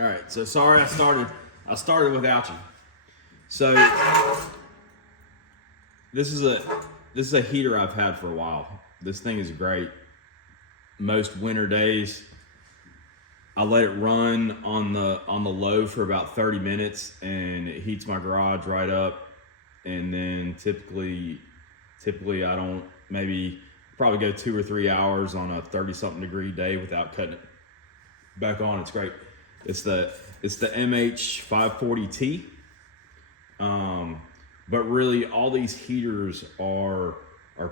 All right, so sorry I started without you. So this is a heater I've had for a while. This thing is great. Most winter days, I let it run on the low for about 30 minutes, and it heats my garage right up. And then typically I don't, maybe probably go 2 or 3 hours on a 30-something degree day without cutting it back on. It's great. It's the MH540T. But really, all these heaters are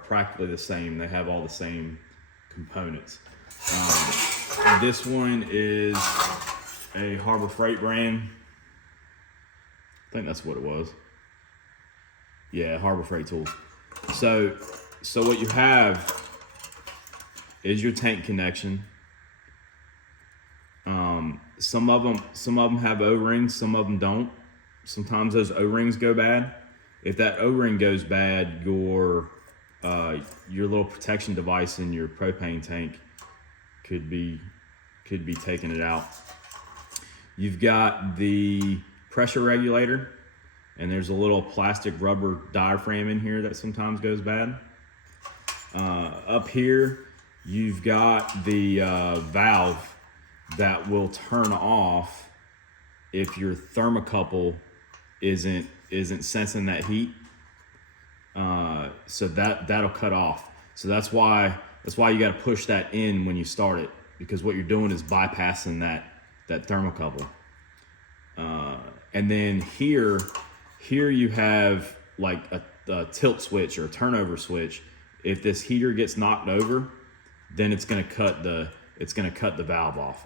practically the same. They have all the same components. This one is a Harbor Freight brand. I think that's what it was. Yeah, Harbor Freight tools. So what you have is your tank connection. Some of them have O-rings, some of them don't. Sometimes those O-rings go bad. If that O-ring goes bad, your little protection device in your propane tank could be taking it out. You've got the pressure regulator, and there's a little plastic rubber diaphragm in here that sometimes goes bad. Up here, you've got the valve that will turn off if your thermocouple isn't sensing that heat. So that'll cut off. So that's why you got to push that in when you start it, because what you're doing is bypassing that thermocouple. And then here you have like a tilt switch or a turnover switch. If this heater gets knocked over, then it's gonna cut the valve off.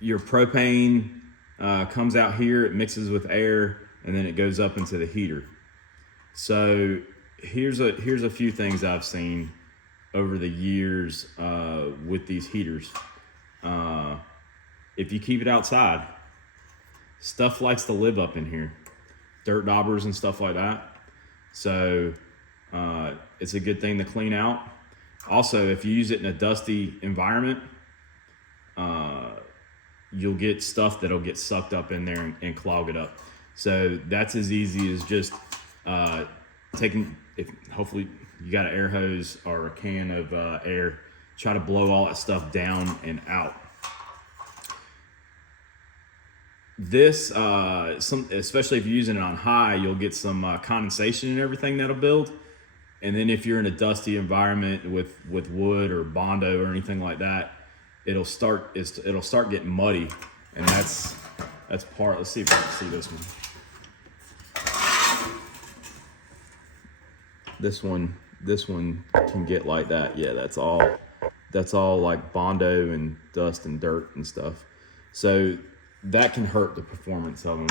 Your propane comes out here, it mixes with air, and then it goes up into the heater. So here's a few things I've seen over the years with these heaters. If you keep it outside, stuff likes to live up in here, dirt daubers and stuff like that. So it's a good thing to clean out. Also, if you use it in a dusty environment, you'll get stuff that'll get sucked up in there and clog it up. So that's as easy as just hopefully you got an air hose or a can of air, try to blow all that stuff down and out. This, especially if you're using it on high, you'll get some condensation and everything that'll build. And then if you're in a dusty environment with wood or Bondo or anything like that, it'll start getting muddy, and that's part. Let's see if I can see this one. This one can get like that. Yeah, that's all like Bondo and dust and dirt and stuff. So that can hurt the performance of them.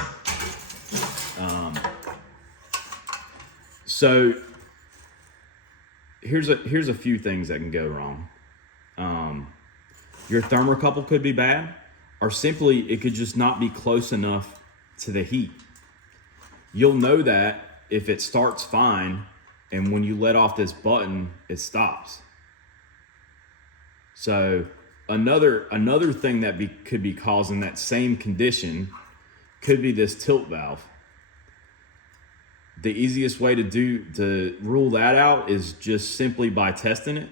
So here's a few things that can go wrong. Your thermocouple could be bad, or simply it could just not be close enough to the heat. You'll know that if it starts fine, and when you let off this button, it stops. So another thing that could be causing that same condition could be this tilt valve. The easiest way to rule that out is just simply by testing it.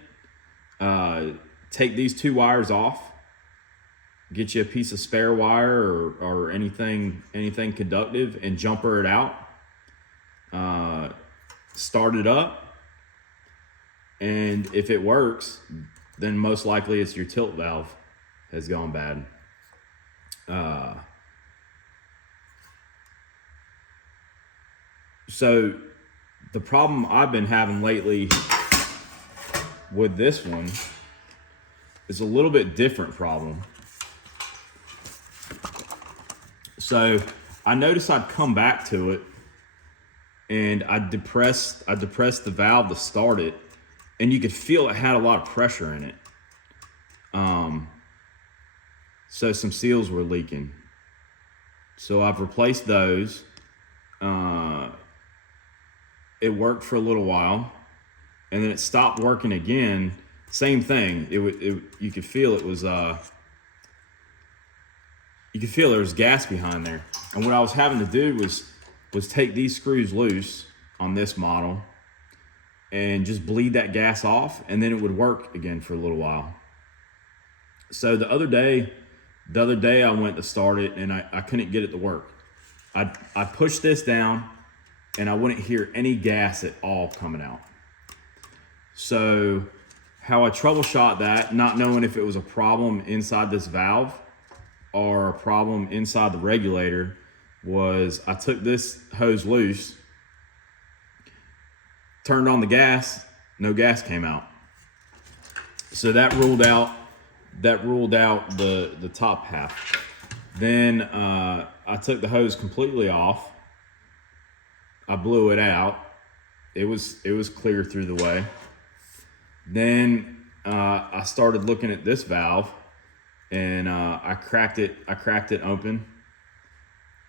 Take these two wires off, get you a piece of spare wire or anything conductive, and jumper it out. Start it up, and if it works, then most likely it's your tilt valve has gone bad. So the problem I've been having lately with this one is a little bit different problem. So I noticed I'd come back to it, and I depressed the valve to start it, and you could feel it had a lot of pressure in it. So some seals were leaking. So I've replaced those. It worked for a little while, and then it stopped working again. Same thing. You could feel it was you could feel there was gas behind there. And what I was having to do was take these screws loose on this model and just bleed that gas off, and then it would work again for a little while. So the other day I went to start it and I couldn't get it to work. I pushed this down and I wouldn't hear any gas at all coming out. So how I troubleshot that, not knowing if it was a problem inside this valve or a problem inside the regulator, was I took this hose loose, turned on the gas, no gas came out. So that ruled out the top half. Then I took the hose completely off. I blew it out. It was clear through the way. Then I started looking at this valve, and I cracked it open,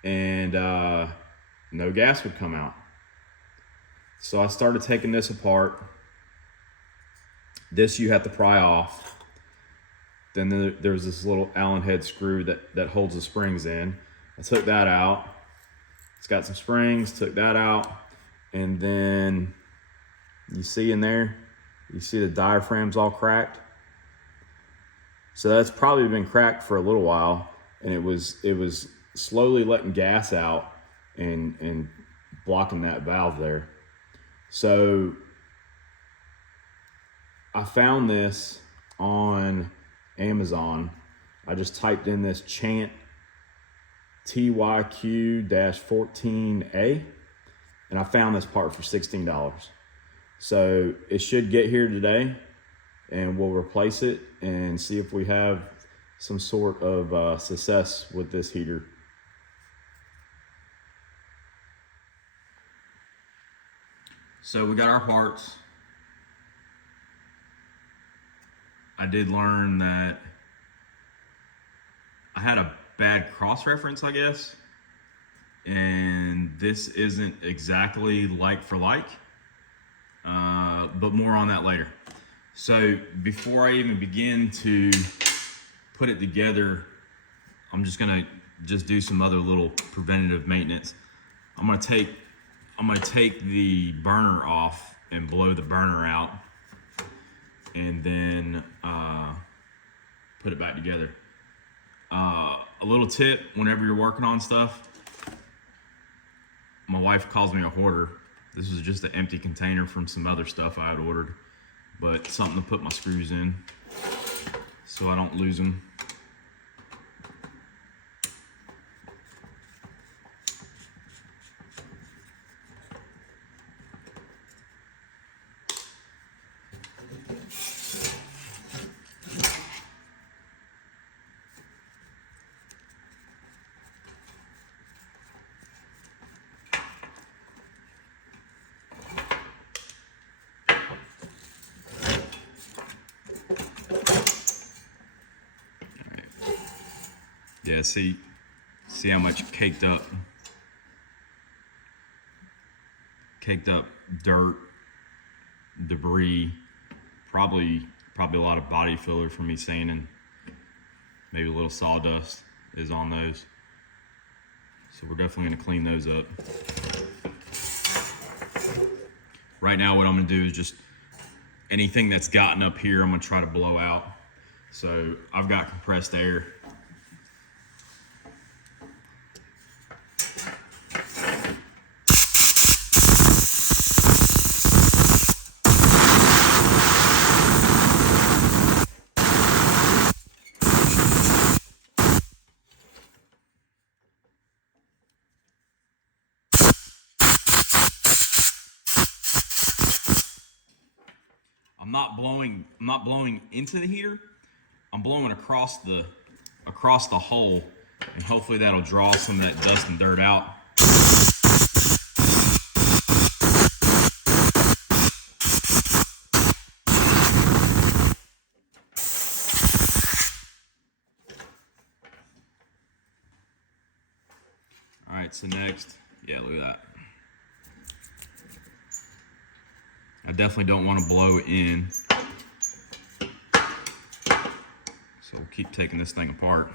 and no gas would come out. So I started taking this apart. This you have to pry off. Then there's this little Allen head screw that holds the springs in. I took that out. It's got some springs, took that out. And then you see in there, you see the diaphragm's all cracked. So that's probably been cracked for a little while, and it was slowly letting gas out and blocking that valve there. So I found this on Amazon. I just typed in this Chant TYQ-14A, and I found this part for $16. So it should get here today, and we'll replace it and see if we have some sort of success with this heater. So we got our parts. I did learn that I had a bad cross-reference, I guess, and this isn't exactly like for like, but more on that later. So before I even begin to put it together, I'm gonna do some other little preventative maintenance. I'm gonna take the burner off and blow the burner out, and then put it back together. A little tip: whenever you're working on stuff, my wife calls me a hoarder. This was just an empty container from some other stuff I had ordered, but something to put my screws in so I don't lose them. Yeah, see how much caked up dirt, debris, probably a lot of body filler from me sanding. Maybe a little sawdust is on those. So we're definitely gonna clean those up. Right now what I'm gonna do is just anything that's gotten up here, I'm gonna try to blow out. So I've got compressed air. I'm not blowing into the heater. I'm blowing across the hole, and hopefully that'll draw some of that dust and dirt out. All right, so next, yeah, look at that. I definitely don't want to blow in. So we'll keep taking this thing apart.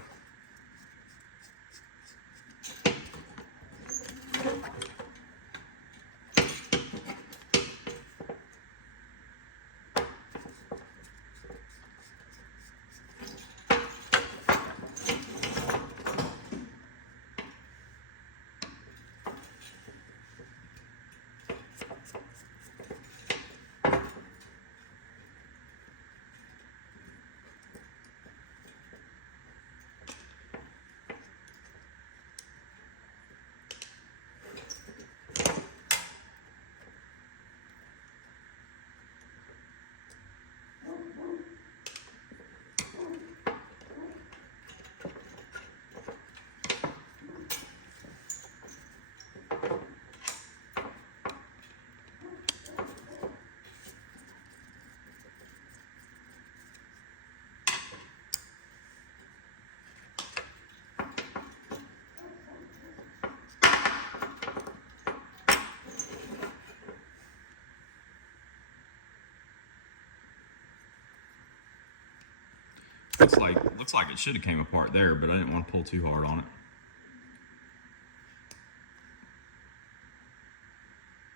Looks like it should have came apart there, but I didn't want to pull too hard on it.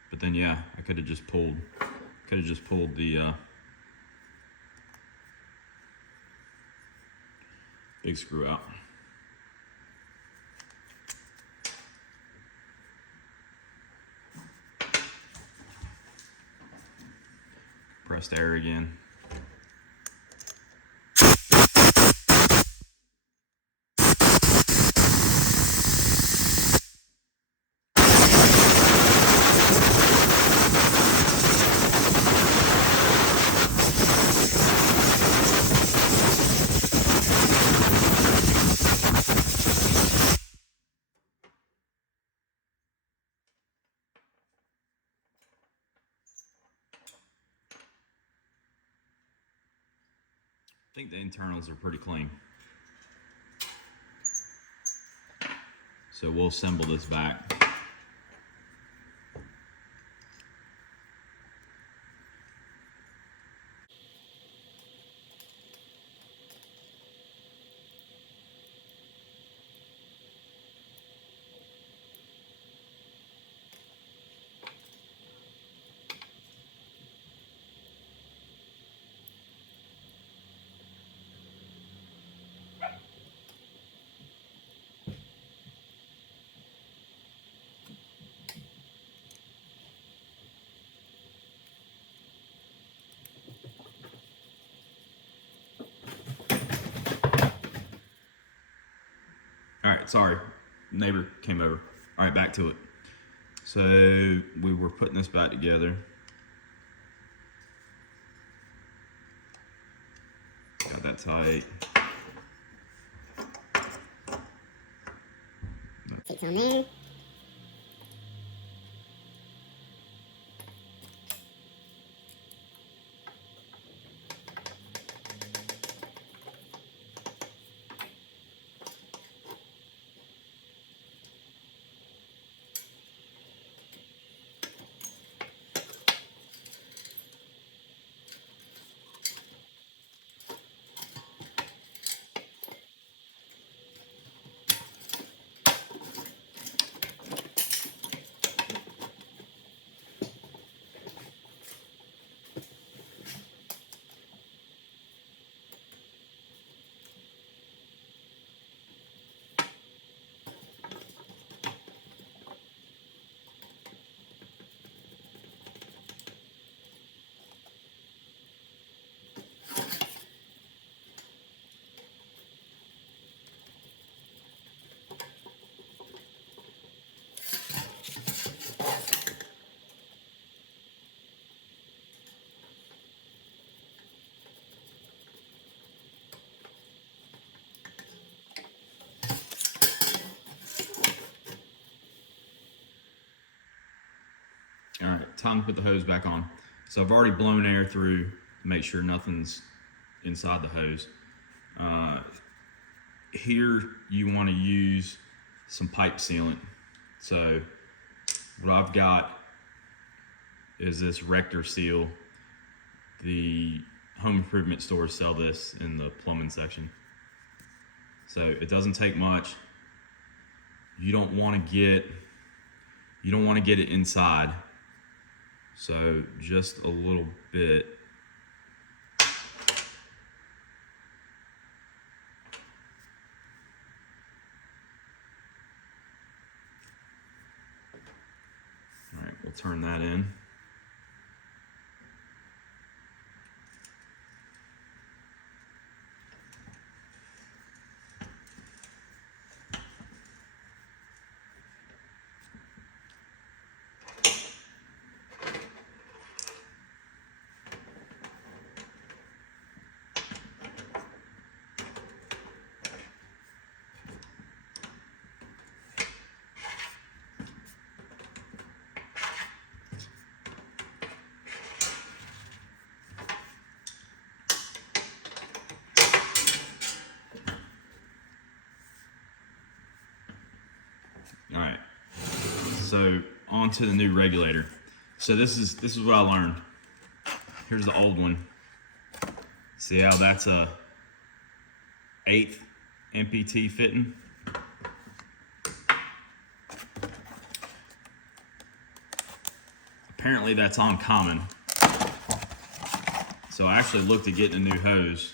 But then yeah, I could have just pulled the big screw out. Pressed air again. I think the internals are pretty clean. So we'll assemble this back. All right, sorry, neighbor came over. All right, back to it. So we were putting this back together. Got that tight. Take some there. All right, time to put the hose back on. So I've already blown air through to make sure nothing's inside the hose. Here you want to use some pipe sealant. So what I've got is this Rector Seal. The home improvement stores sell this in the plumbing section. So it doesn't take much. You don't want to get it inside. So just a little bit. All right, we'll turn that in. All right, so on to the new regulator. So this is what I learned. Here's the old one. See how that's a 1/8 MPT fitting. Apparently that's uncommon. So I actually looked at getting a new hose.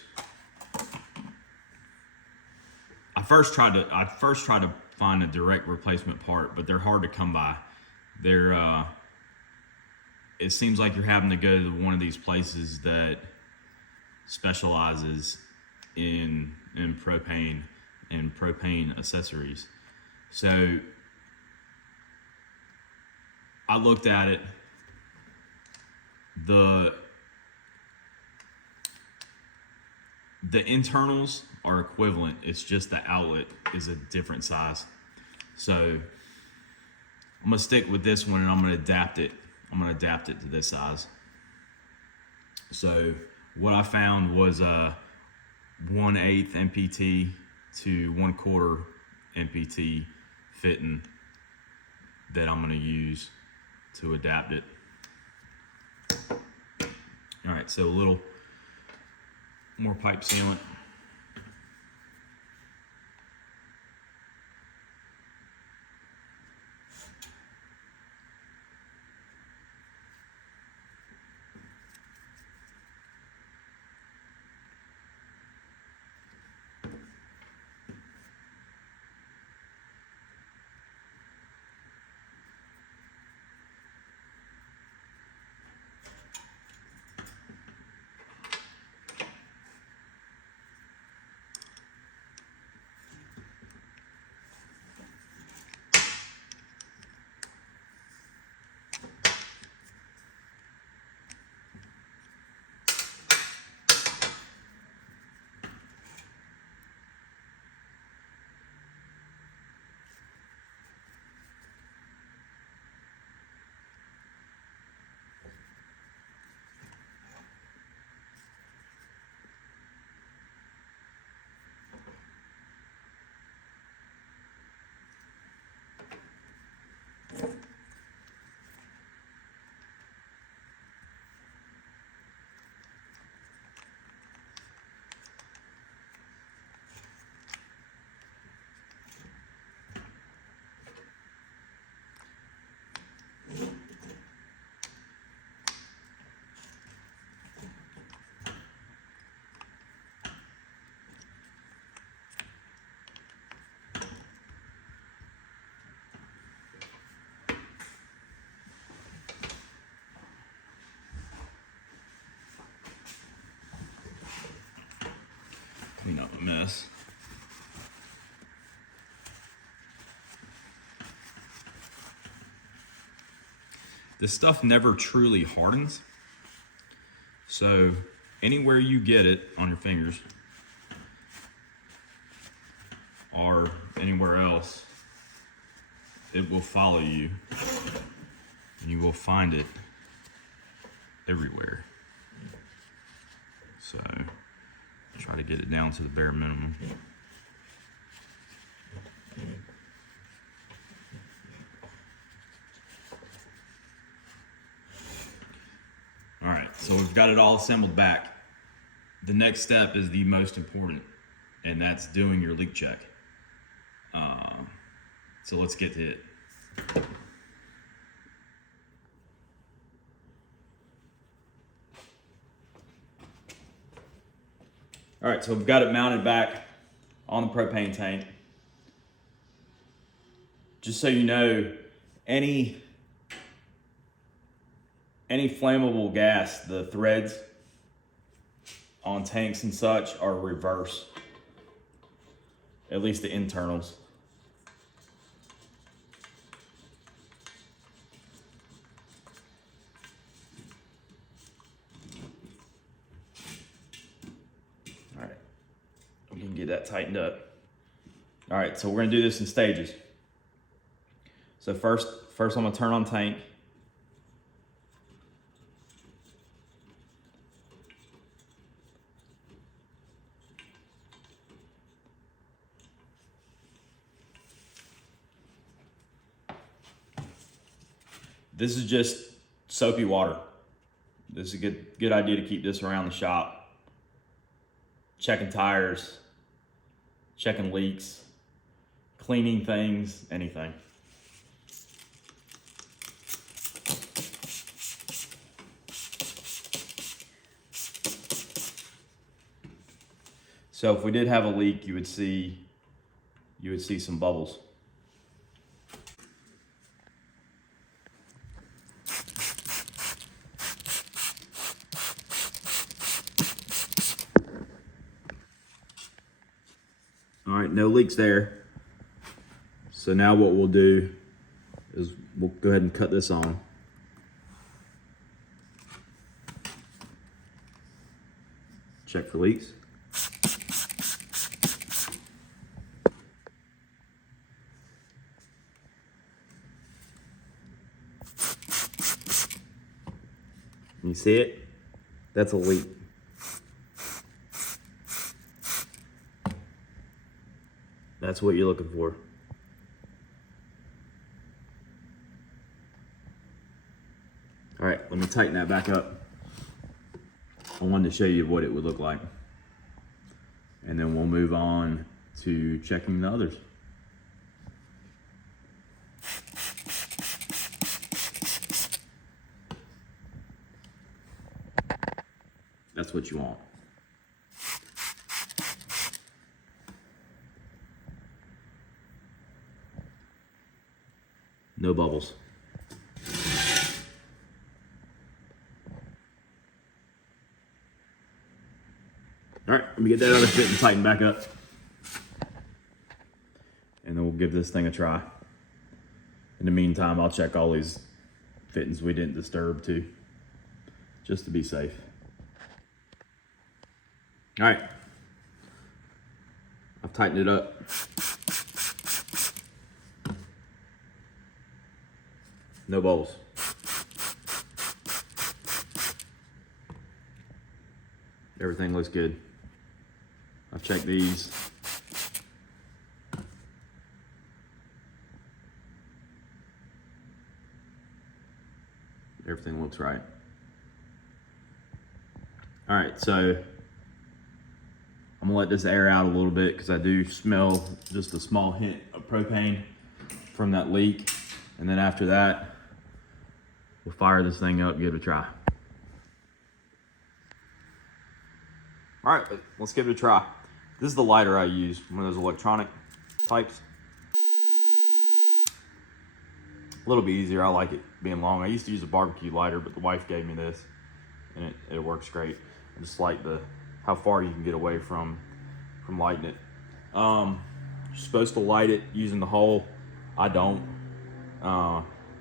I first tried to find a direct replacement part, but they're hard to come by. It seems like you're having to go to one of these places that specializes in propane and propane accessories. So I looked at it. The internals are equivalent. It's just the outlet is a different size. So I'm gonna stick with this one and I'm gonna adapt it. I'm gonna adapt it to this size. So what I found was a 1/8 MPT to 1/4 MPT fitting that I'm gonna use to adapt it. All right, so a little more pipe sealant. Clean up the mess. This stuff never truly hardens. So anywhere you get it on your fingers or anywhere else, it will follow you. You will find it everywhere. So try to get it down to the bare minimum. All right, so we've got it all assembled back. The next step is the most important, and that's doing your leak check. So let's get to it. All right, so we've got it mounted back on the propane tank. Just so you know, any flammable gas, the threads on tanks and such are reverse, at least the internals. All right, we can get that tightened up. All right, so we're gonna do this in stages. So first I'm gonna turn on tank. This is just soapy water. This is a good idea to keep this around the shop. Checking tires, checking leaks, cleaning things, anything. So if we did have a leak, you would see some bubbles. All right, no leaks there. So now what we'll do is we'll go ahead and cut this on. Check for leaks. You see it? That's a leak. That's what you're looking for. All right, let me tighten that back up. I wanted to show you what it would look like. And then we'll move on to checking the others. That's what you want. No bubbles. All right, let me get that other fit and tighten back up. And then we'll give this thing a try. In the meantime, I'll check all these fittings we didn't disturb too, just to be safe. All right, I've tightened it up. No bubbles. Everything looks good. I've checked these. Everything looks right. All right, so I'm gonna let this air out a little bit because I do smell just a small hint of propane from that leak. And then after that, we'll fire this thing up, give it a try. All right, let's give it a try. This is the lighter I use, one of those electronic types. A little bit easier, I like it being long. I used to use a barbecue lighter, but the wife gave me this, and it works great. I just like how far you can get away from lighting it. You're supposed to light it using the hole. I don't.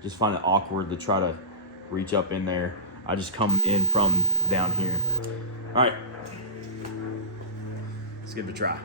Just find it awkward to try to reach up in there. I just come in from down here. All right, let's give it a try.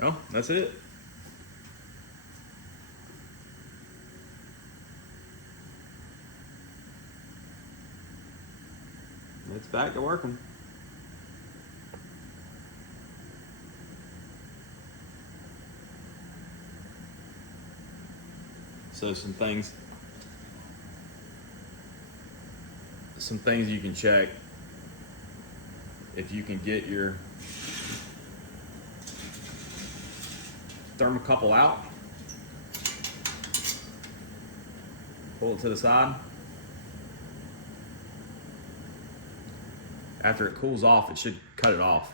Oh, that's it. It's back to working. So some things you can check. If you can get your thermocouple out, pull it to the side. After it cools off, it should cut it off.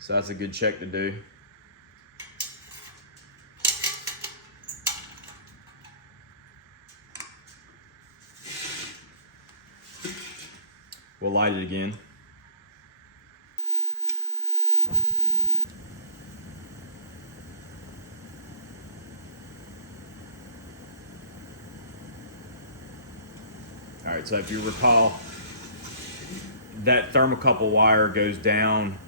So that's a good check to do. We'll light it again. right, so if you recall, that thermocouple wire goes down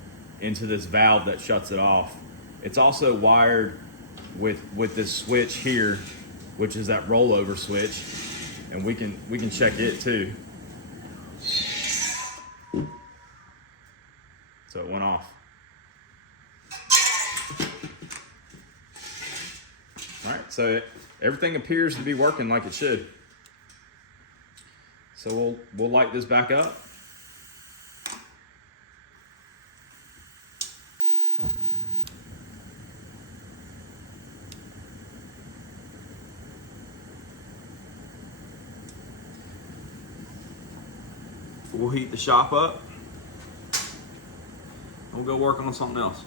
into this valve that shuts it off. It's also wired with this switch here, which is that rollover switch, and we can check it too. So it went off. All right, so everything appears to be working like it should. So we'll light this back up. We'll heat the shop up. We'll go work on something else.